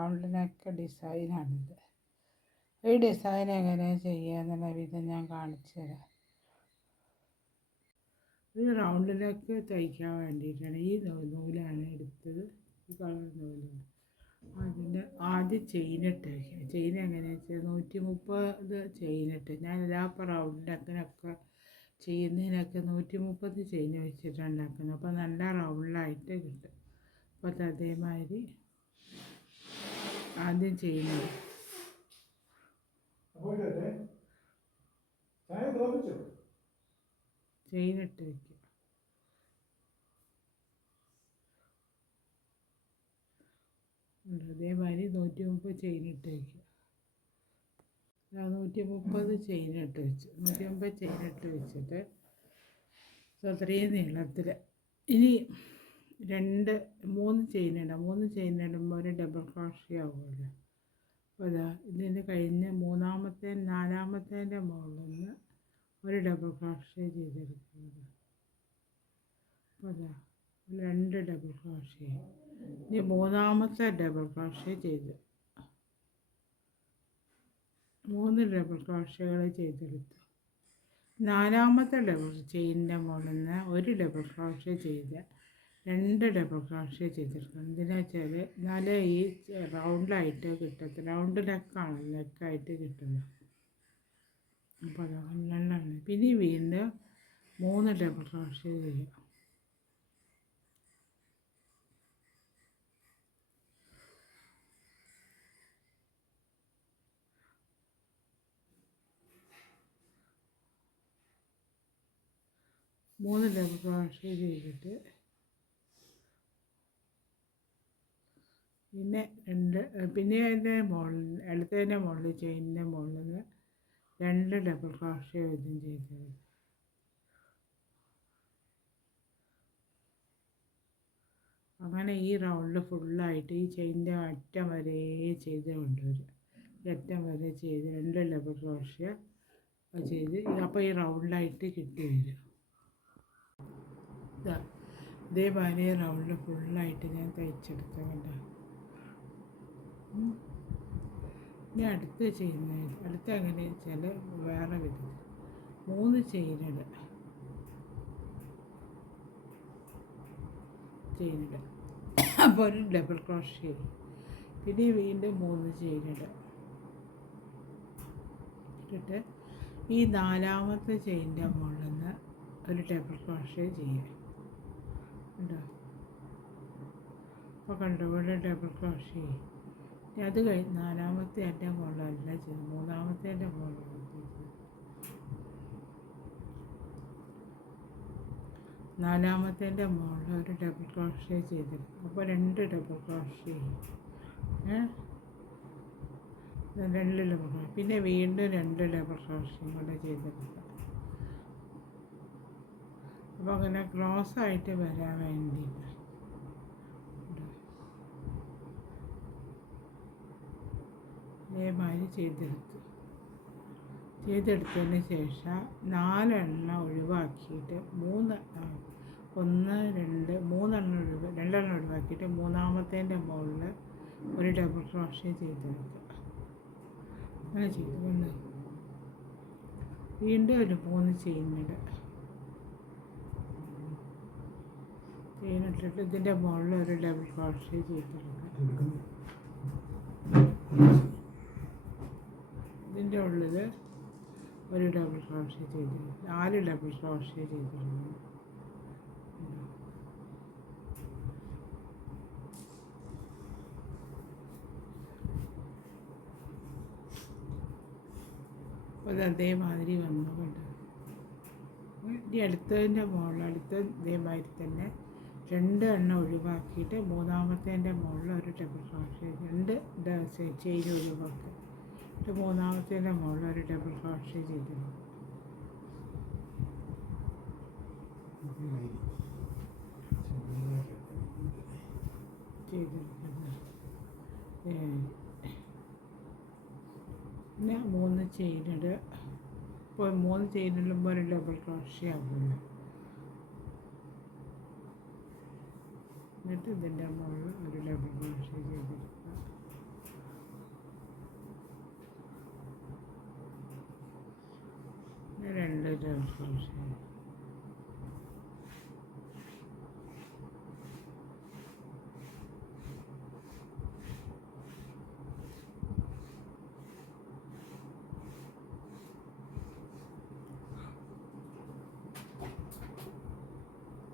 Round neck ഡിസൈനാണിത്. ഈ design എങ്ങനെയാണ് ചെയ്യുക എന്നുള്ള വിധം ഞാൻ കാണിച്ചു തരാം. ഈ റൗണ്ട് നെക്ക് തയ്ക്കാൻ വേണ്ടിയിട്ടാണ് ഈ നൂലാണ് എടുത്തത്. ഈ കളർ നൂലാണ്. അതിൻ്റെ ആദ്യം ചെയിനിട്ട് വയ്ക്കുക. ചെയിൻ എങ്ങനെയാണെന്ന് വെച്ചാൽ 130 ചെയിനിട്ട്, ഞാൻ എല്ലാ റൗണ്ട് നെക്കിനൊക്കെ ചെയ്യുന്നതിനൊക്കെ 130 ചെയിൻ വെച്ചിട്ടാണ് ഉണ്ടാക്കുന്നത്. അപ്പോൾ നല്ല റൗണ്ടിലായിട്ട് കിട്ടും. അപ്പോൾ അതേമാതിരി ആദ്യം ചെയ്യുന്നത് ചെയിനിട്ട് വയ്ക്കുക. അതേമാതിരി 130 ചെയിനിട്ട് വയ്ക്കുക. 130 ചെയിനിട്ട് വെച്ചു. 130 ചെയിനിട്ട് വെച്ചിട്ട് അത്രയും നീളത്തിൽ ഇനി 3 ചെയിനിടാം. 3 ചെയിനിടുമ്പോൾ ഒരു ഡബിൾ ക്രോഷേ ആവുമല്ലോ. അപ്പോൾ അതാ ഇതിന് കഴിഞ്ഞ് നാലാമത്തേൻ്റെ മുകളിൽ നിന്ന് ഒരു ഡബിൾ ക്രോഷേ ചെയ്തെടുക്കുന്നത്. അപ്പോൾ അതാ 2 ഡബിൾ ക്രോഷേ. ഇനി മൂന്നാമത്തെ ഡബിൾ ക്രോഷേ ചെയ്ത് 3 ഡബിൾ ക്രോഷകൾ ചെയ്തെടുത്തു. നാലാമത്തെ ഡബിൾ ചെയിനിൻ്റെ മുകളിൽ നിന്ന് ഒരു ഡബിൾ ക്രോഷേ ചെയ്ത് 2 ഡബിൾ ക്രോഷേ ചെയ്തെടുക്കണം. എന്തിനാ വെച്ചാൽ എന്നാലേ ഈ റൗണ്ടിലായിട്ട് കിട്ടത്തില്ല. റൗണ്ട് നെക്കായിട്ട് കിട്ടുന്നത്. അപ്പോൾ നല്ലതാണ്. പിന്നെ വീണ്ടും 3 ഡബിൾ ക്രോഷേ ചെയ്യുക. മൂന്ന് ഡബിൾ ക്രോഷേ ചെയ്തിട്ട് പിന്നെ അതിൻ്റെ മുകളിൽ അടുത്തതിൻ്റെ മുകളിൽ ചെയിനിൻ്റെ മുകളിൽ നിന്ന് 2 ഡബിൾ ക്രോഷേ ഇതും ചെയ്തത്. അങ്ങനെ ഈ റൗണ്ടിൽ ഫുള്ളായിട്ട് ഈ ചെയിനിൻ്റെ അറ്റം വരെ ചെയ്ത് കൊണ്ടുവരും. അറ്റം വരെ ചെയ്ത് 2 ഡബിൾ ക്രോഷേ ചെയ്ത് അപ്പോൾ ഈ റൗണ്ടിലായിട്ട് കിട്ടി വരും. ഇതേമാതിരി റൗണ്ടിൽ ഫുള്ളായിട്ട് ഞാൻ തയ്ച്ചെടുത്തത് കണ്ടോ. ഇനി അടുത്ത് ചെയ്യുന്നത് എങ്ങനെയാണെന്ന് വെച്ചാൽ വേറെ വിധത്തിൽ 3 ചെയിനിടുക. അപ്പോൾ ഒരു ഡബിൾ ക്രോഷേ. പിന്നെ വീണ്ടും 3 ചെയിനിടുക. ഇട്ടിട്ട് ഈ നാലാമത്തെ ചെയിനിൻ്റെ മുകളിൽ നിന്ന് ഒരു ഡബിൾ ക്രോഷേ ചെയ്യുക. കണ്ടോ. അപ്പോൾ കണ്ടോ ഇവിടെ ഡബിൾ ക്രോഷേ. അത് കഴിഞ്ഞ് നാലാമത്തെ എൻ്റെ മുകളിലല്ല ചെയ്ത്, മൂന്നാമത്തേൻ്റെ മുകളിലാണ് ചെയ്തത്. നാലാമത്തേൻ്റെ മുകളിൽ ഒരു ഡബിൾ ക്രോഷേ ചെയ്തെടുക്കും. അപ്പോൾ 2 ഡബിൾ ക്രോഷേ 2 ഡബിൾ ക്രോഷേ. പിന്നെ വീണ്ടും 2 ഡബിൾ ക്രോഷയും കൂടെ ചെയ്തെടുക്കുക. അപ്പോൾ അങ്ങനെ ക്രോസ് ആയിട്ട് വരാൻ വേണ്ടിയിട്ട് ഇതേമാതിരി ചെയ്തെടുത്തതിന് ശേഷം 4 എണ്ണം ഒഴിവാക്കിയിട്ട് 3 ഒഴിവാക്കിയിട്ട് മൂന്നാമത്തേൻ്റെ മുകളിൽ ഒരു ഡബിൾ ക്രോഷേ ചെയ്തെടുക്കുക. അങ്ങനെ ചെയ്തുകൊണ്ട് വീണ്ടും ഒരു 3 ചെയിനിടുക. ചെയിനിട്ടിട്ട് ഇതിൻ്റെ മുകളിൽ ഒരു ഡബിൾ ക്രോഷേ ചെയ്തെടുക്കുക. ഇതിൻ്റെ ഉള്ളിൽ ഒരു ഡബിൾ ക്രോഷേ ചെയ്തെടുക്കുക. 4 ഡബിൾ ക്രോഷേ ചെയ്തെടുക്കുക. അപ്പോൾ അതേമാതിരി വന്നുകൊണ്ട് ഇനി അടുത്തതിൻ്റെ മുകളിൽ ഇതേമാതിരി തന്നെ 2 എണ്ണം ഒഴിവാക്കിയിട്ട് മൂന്നാമത്തേൻ്റെ മുകളിൽ ഒരു ഡബിൾ ക്രോഷേ 2 ചെയിൻ ഒഴിവാക്കുക. എന്നിട്ട് മൂന്നാമത്തേൻ്റെ മുകളിൽ ഒരു ഡബിൾ ക്രോഷേ ചെയ്തിരുന്നു. പിന്നെ 3 ചെയിനിടുക. ഇപ്പോൾ 3 ചെയിനിടുമ്പോൾ ഒരു ഡബിൾ ക്രോഷേ ആവുമല്ലോ. എന്നിട്ട് ഇതിൻ്റെ മുകളിൽ ഒരു ഡബിൾ ക്രോഷേ ചെയ്തെടുക്കുക. രണ്ട് ഡബിൾ ക്രോഷ്യ.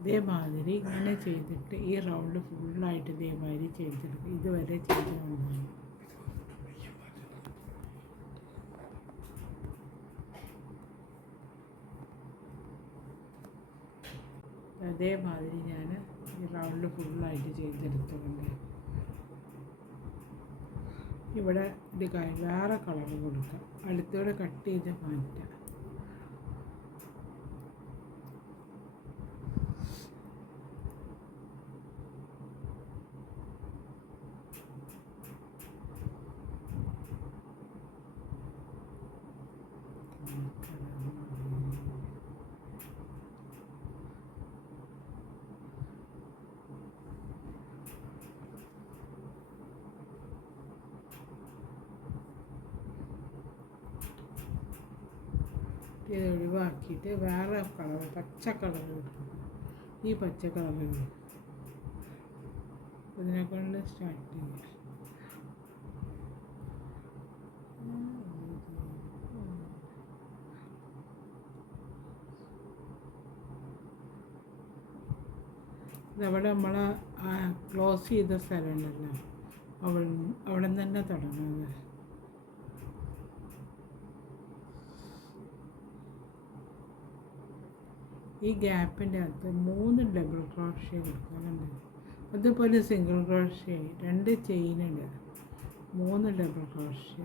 ഇതേമാതിരി ഇങ്ങനെ ചെയ്തിട്ട് ഈ റൗണ്ട് ഫുള്ളായിട്ട് ഇതേമാതിരി ചെയ്തെടുക്കും. ഇതുവരെ ചെയ്ത് കൊണ്ടുപോയി. അതേമാതിരി ഞാൻ ഈ റൗണ്ട് ഫുള്ളായിട്ട് ചെയ്തെടുത്തുകൊണ്ട് ഇവിടെ ഇത് വേറെ കളർ കൊടുക്കാം. അടുത്തൂടെ കട്ട് ചെയ്ത് മാറ്റാം. ഇത് ഒഴിവാക്കിയിട്ട് വേറെ കളർ പച്ച കളർ കൊടുക്കണം. ഈ പച്ച കളർ ഇതിനെ കൊണ്ട് സ്റ്റാർട്ട് ചെയ്യാം. ഇതവിടെ നമ്മൾ ക്ലോസ് ചെയ്ത സ്ഥലമുണ്ടല്ലോ, അവിടെ നിന്ന് തന്നെ തുടങ്ങുന്നത്. ഈ ഗ്യാപ്പിൻ്റെ അകത്ത് 3 ഡബിൾ ക്രോഷ്യ കൊടുക്കുന്നുണ്ട്. അതുപോലെ സിംഗിൾ ക്രോഷ്യ, 2 ചെയിനുണ്ട്, 3 ഡബിൾ ക്രോഷ്യ.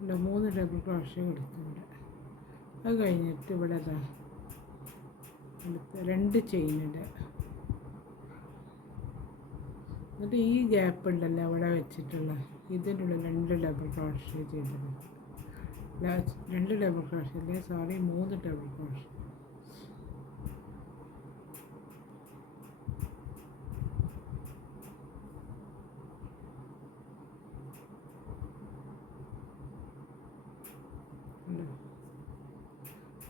ഇവിടെ 3 ഡബിൾ ക്രോഷ്യ കൊടുക്കുന്നുണ്ട്. അത് കഴിഞ്ഞിട്ട് ഇവിടെ അടുത്ത് 2 ചെയിനുണ്ട്. എന്നിട്ട് ഈ ഗ്യാപ്പ് ഉണ്ടല്ലോ അവിടെ വെച്ചിട്ടുള്ള ഇതിനുള്ള 2 ഡബിൾ ക്രോഷ്യ ചെയ്തത്. 2 ഡബിൾ ക്രോഷ്യ അല്ലേ, സോറി 3 ഡബിൾ ക്രോഷ്യ.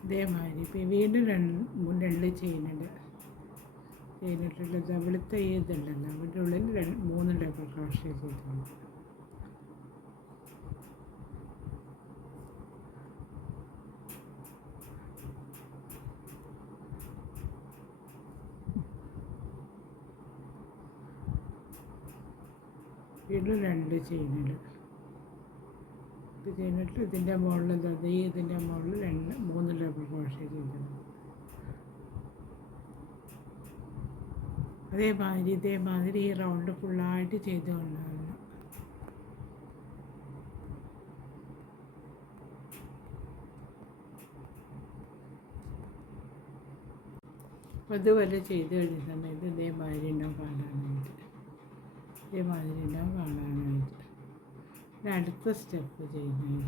ഇതേമാതിരി ഇപ്പം വീണ്ടും 2 ചെയ്യുന്നുണ്ട്. ചെയ്തിട്ടുള്ളത് അവിടുത്തെ ഇതുണ്ടല്ലോ, അവരുടെ ഉള്ളിൽ 3 ഡബിൾ ക്രോഷ്യ ചെയ്തിട്ടുണ്ട്. വീണ്ടും 2 ചെയ്യുന്നുണ്ട്. ഇത് ചെയ്തിട്ട് ഇതിൻ്റെ മുകളിൽ ഇതിൻ്റെ മുകളിൽ 3 ഡബിൾ ക്രോഷ്യ ചെയ്തിട്ടുണ്ട്. ഇതേമാതിരി ഈ റൗണ്ട് ഫുള്ളായിട്ട് ചെയ്ത് കൊണ്ടുവരണം. അപ്പോൾ ഇതുവരെ ചെയ്ത് കഴിഞ്ഞ സമയത്ത് ഇതേമാതിരി ഉണ്ടാവും കാണാനായിട്ട്. അടുത്ത സ്റ്റെപ്പ് ചെയ്യുന്നത്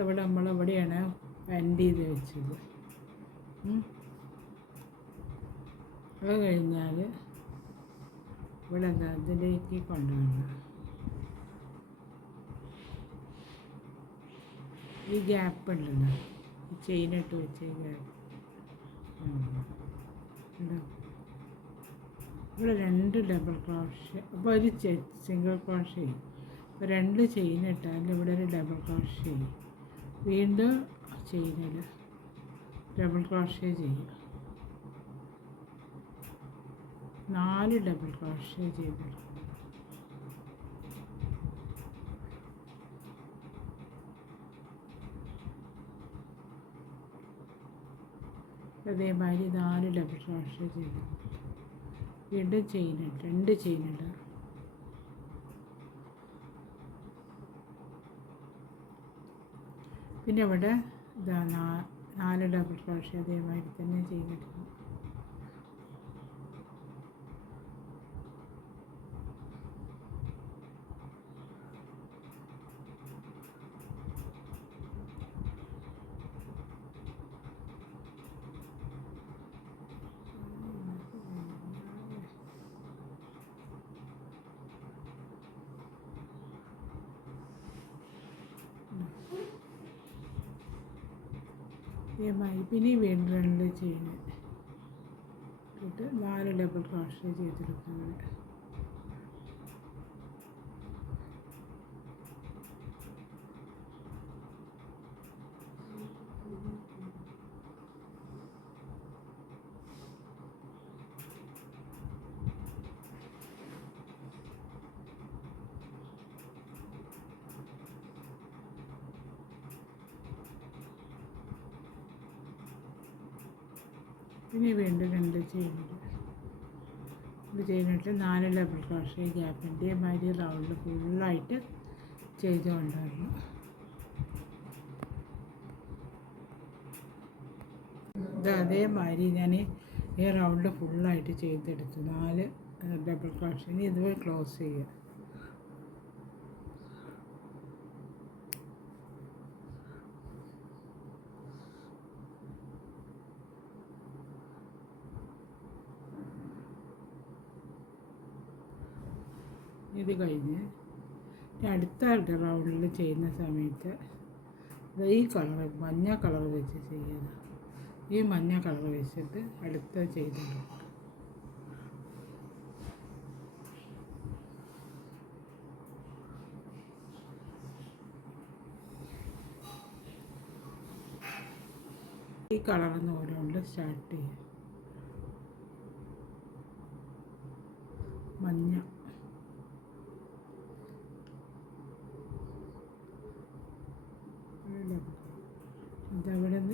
ഇവിടെ നമ്മളിവിടെയാണ് ബെൻഡ് ചെയ്ത് വെച്ചത്. അത് കഴിഞ്ഞാൽ ഇവിടെ അതിലേക്ക് കൊണ്ടുവരണം. ഈ ഗ്യാപ്പ് ഉണ്ടല്ലോ, ഈ ചെയിനിട്ട് വെച്ച ഗ്യാപ്പ് ഇവിടെ 2 ഡബിൾ ക്രോഷ്യ. അപ്പോൾ ഒരു സിംഗിൾ ക്രോഷ്യ ചെയ്യും. അപ്പോൾ 2 ചെയിനിട്ടാൽ ഇവിടെ ഒരു ഡബിൾ ക്രോഷ്യ ചെയ്യും. വീണ്ടും ചെയിനിൽ ഡബിൾ ക്രോഷ്യ ചെയ്യും. 4 ഡബിൾ ക്രോഷ്യ ചെയ്തെടുക്കും. അതേമാതിരി 4 ഡബിൾ ക്രോഷ്യ ചെയ്ത് വീണ്ടും ചെയിനിട്ട് 2 ചെയിനിട്ട് പിന്നെ ഇവിടെ 4 ഡബിൾ ക്രോഷ്യ അതേമാതിരി തന്നെ ചെയ്തെടുക്കും. ഇതേമായി പിന്നെ വീണ്ടും 2 ചെയിൻ ഇട്ട് 4 ഡബിൾ ക്രോഷ്യ ചെയ്തെടുക്കുന്നത്. പിന്നെ വീണ്ടും 2 ചെയിനിട്ട് ഇത് ചെയ്തിട്ട് 4 ഡബിൾ ക്രോഷ്യ ഗ്യാപ്പിൻ്റെ മാതിരി റൗണ്ട് ഫുള്ളായിട്ട് ചെയ്തുകൊണ്ടായിരുന്നു. ഇത് അതേമാതിരി ഞാൻ ഈ റൗണ്ട് ഫുള്ളായിട്ട് ചെയ്തെടുത്തു. 4 ഡബിൾ ക്രോഷ്യ. ഇനി ഇതുവരെ ക്ലോസ് ചെയ്യുക. ഇത് കഴിഞ്ഞ് അടുത്ത റൗണ്ടിൽ ചെയ്യുന്ന സമയത്ത് ഈ കളർ മഞ്ഞ കളർ വെച്ച് ചെയ്യുക. ഈ മഞ്ഞ കളർ വെച്ചിട്ട് അടുത്ത ചെയ്തെടുക്കുക. ഈ കളറിൽ ഓരോണ്ട് സ്റ്റാർട്ട് ചെയ്യുക. മഞ്ഞ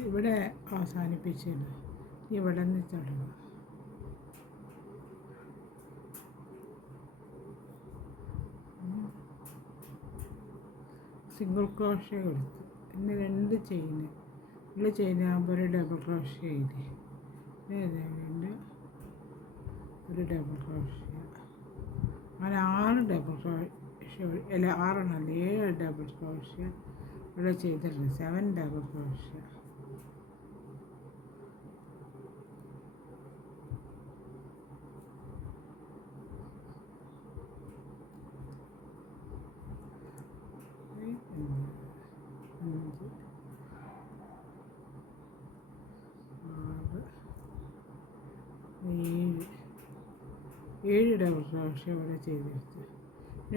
ഇവിടെ അവസാനിപ്പിച്ചില്ല. ഇവിടെ നിന്ന് തുടങ്ങുക. സിംഗിൾ ക്രോഷ്യ കൊടുത്തു. പിന്നെ 2 ചെയിന് 2 ചെയിനാകുമ്പോൾ ഒരു ഡബിൾ ക്രോഷ്യ ചെയ്ത് വീണ്ടും ഒരു ഡബിൾ ക്രോഷ്യ. അങ്ങനെ 6 ഡബിൾ ക്രോഷ്യ അല്ല 6 എണ്ണല്ല 7 ഡബിൾ ക്രോഷ്യ ഇവിടെ ചെയ്തിട്ടുണ്ട്. 7 ഡബിൾ ക്രോഷ്യ. ഏഴ് ഡബിൾ ക്രോഷ്യ ഇവിടെ ചെയ്തെടുത്ത്.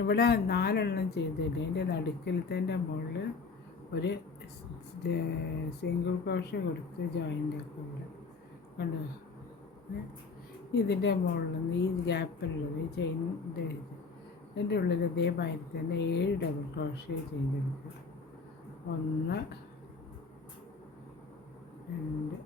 ഇവിടെ 4 എണ്ണം ചെയ്തില്ല. അതിൻ്റെ നടുക്കലത്തെ മുകളിൽ ഒരു സിംഗിൾ ക്രോഷ്യ കൊടുത്ത് ജോയിൻ്റ് ആക്കുക. കണ്ടോ? ഇതിൻ്റെ മുകളിൽ നിന്ന് ഈ ഗ്യാപ്പിലുള്ളത് ഈ ചെയിനും ഇതിൻ്റെ ഉള്ളിൽ ഇതേമാതിരി തന്നെ 7 ഡബിൾ ക്രോഷ്യ ചെയ്തെടുക്കുക. 1 2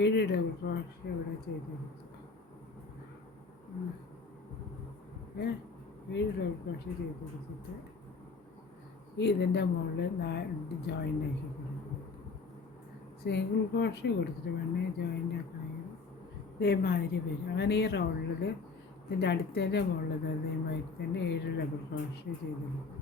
7 ഡബിൾ ക്രോഷ്യ ഇവിടെ ചെയ്തെടുത്തു. 7 ഡബിൾ ക്രോഷ്യ ചെയ്തെടുത്തിട്ട് ഇതിൻ്റെ മുകളിൽ ജോയിൻ്റ് ആക്കി കൊടുക്കും. സിംഗിൾ ക്രോഷ്യ കൊടുത്തിട്ട് വേണേ ജോയിൻ്റ് ആക്കണമെങ്കിൽ ഇതേമാതിരി വരും. അങ്ങനെ ഈ റൗണ്ടിൽ ഇതിൻ്റെ അടുത്തതിൻ്റെ മുകളിൽ അതേമാതിരി തന്നെ 7 ഡബിൾ ക്രോഷ്യ ചെയ്തെടുക്കും.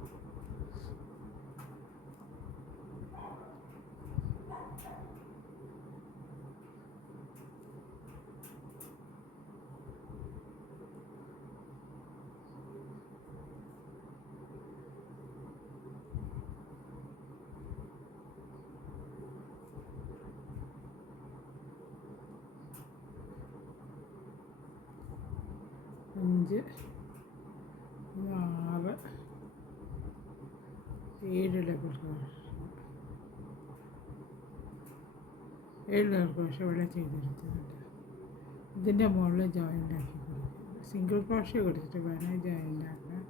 അഞ്ച് 6 7 ഡബിൾ ക്രോഷ്യ 7 ഡബിൾ ക്രോഷ്യ ഇവിടെ ചെയ്തെടുത്തിട്ടുണ്ട്. ഇതിൻ്റെ മുകളിൽ ജോയിൻ്റ് ആക്കി കൊടുക്കും. സിംഗിൾ ക്രോഷ്യ കൊടുത്തിട്ട് വേണം ജോയിൻ്റ് ആക്കാൻ.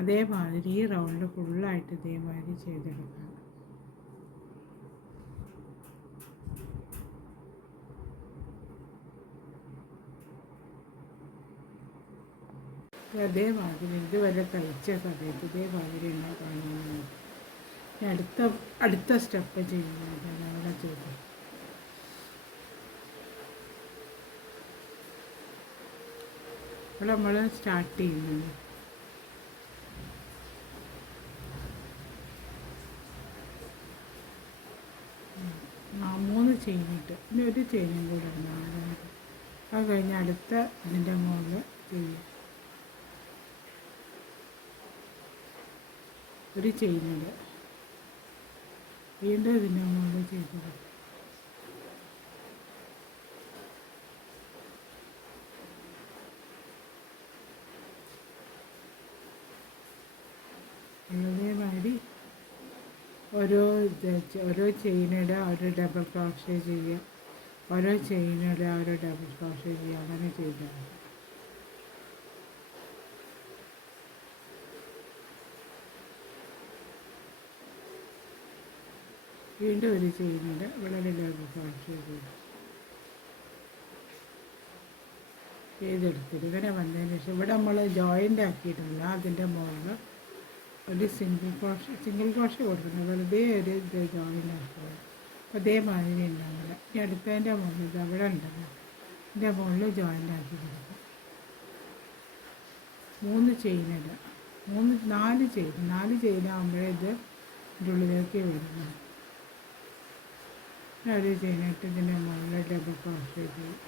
അതേമാതിരി ഈ റൗണ്ട് ഫുള്ളായിട്ട് ഇതേമാതിരി ചെയ്തെടുക്കണം. അതേമാതിരി ഇതുവരെ തയ്ച്ച സമയത്ത് ഇതേമാതിരി എന്നെ കാണുന്നത്. അടുത്ത സ്റ്റെപ്പ് ചെയ്യുന്നത് അവിടെ ചെയ്തു. അപ്പോൾ നമ്മൾ സ്റ്റാർട്ട് ചെയ്യുന്നത് മൂന്ന് ചെയിനിട്ട് ഇനി ഒരു ചെയിനും കൂടെ ഉണ്ടാകും. അത് കഴിഞ്ഞ് അടുത്ത ഇതിൻ്റെ മുകളിൽ ചെയ്യും ഒരു ചെയിനിട്, വീണ്ടും ഇതിൻ്റെ മുകളിൽ ചെയ്തത് അതേമാതിരി ഓരോ ചെയിനിടെ ഒരു ഡബിൾ ക്രോഷേ ചെയ്യുക, ഓരോ ചെയിനിടെ ഒരു ഡബിൾ ക്രോഷേ ചെയ്യുക, അങ്ങനെ ചെയ്താൽ മതി. വീണ്ടും ഒരു ചെയിനിടെ ഇവിടെ ഒരു ഡബിൾ ക്രോഷേ ചെയ്തെടുത്തിട്ട് ഇങ്ങനെ വന്നതിന് ശേഷം ഇവിടെ നമ്മൾ ജോയിൻ്റ് ആക്കിയിട്ടില്ല, അതിൻ്റെ മുകളിൽ ഒരു സിംഗിൾ ക്രോഷേ കൊടുക്കണം, വെറുതെ ഒരു ജോയിൻ്റ് ആക്കുക. അപ്പോൾ അതേമാതിരി ഉണ്ടാവില്ല. ഈ അടുത്തതിൻ്റെ മുകളിൽ ഇത് അവിടെ ഉണ്ടല്ലോ, ഇതിൻ്റെ മുകളിൽ ജോയിൻ്റ് ആക്കി കൊടുക്കും. 3 ചെയിനിടുക, 4 ചെയിനാകുമ്പോഴേ ഇത് ഇതിൻ്റെ ഉള്ളിലേക്ക് വരുന്നു. ഒരു ചെയിനിട്ട് ഇതിൻ്റെ മുകളിൽ ഡബിൾ ക്രോഷേ ചെയ്യും.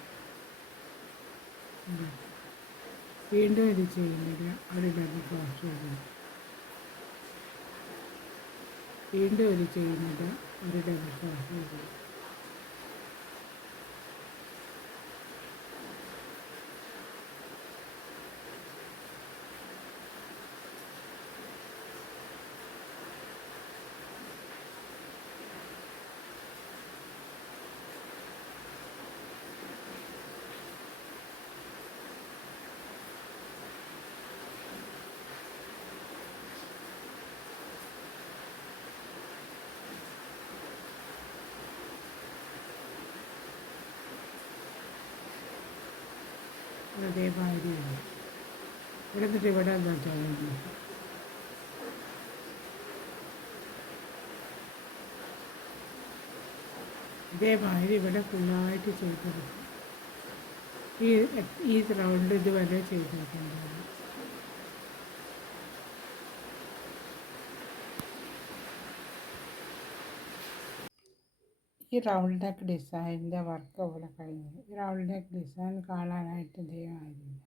വീണ്ടും ഒരു ചെയിനിടുക, ഒരു ഡബിൾ ക്രോഷേ ചെയ്യും. വീണ്ടും ഒരു ചെയിനിടുക, ഒരു ഡബിൾ ക്രോഷേ ചെയ്യും. അതേമാതിരിയാണ് ഇവിടെ നിന്നിട്ട് ഇവിടെ എന്താ ജോയിൻ്റ് ഇതേമാതിരി ഇവിടെ ഫുള്ളായിട്ട് ചെയ്തെടുക്കും. ഈ റൗണ്ട് ഇതുവരെ ചെയ്തെടുക്കേണ്ടതാണ്. ഈ റൗണ്ട് നെക്ക് ഡിസൈനിൻ്റെ വർക്ക് ഇവിടെ കഴിഞ്ഞു. ഈ റൗണ്ട് നെക്ക് ഡിസൈൻ കാണാനായിട്ട് ഇതേമാതിരി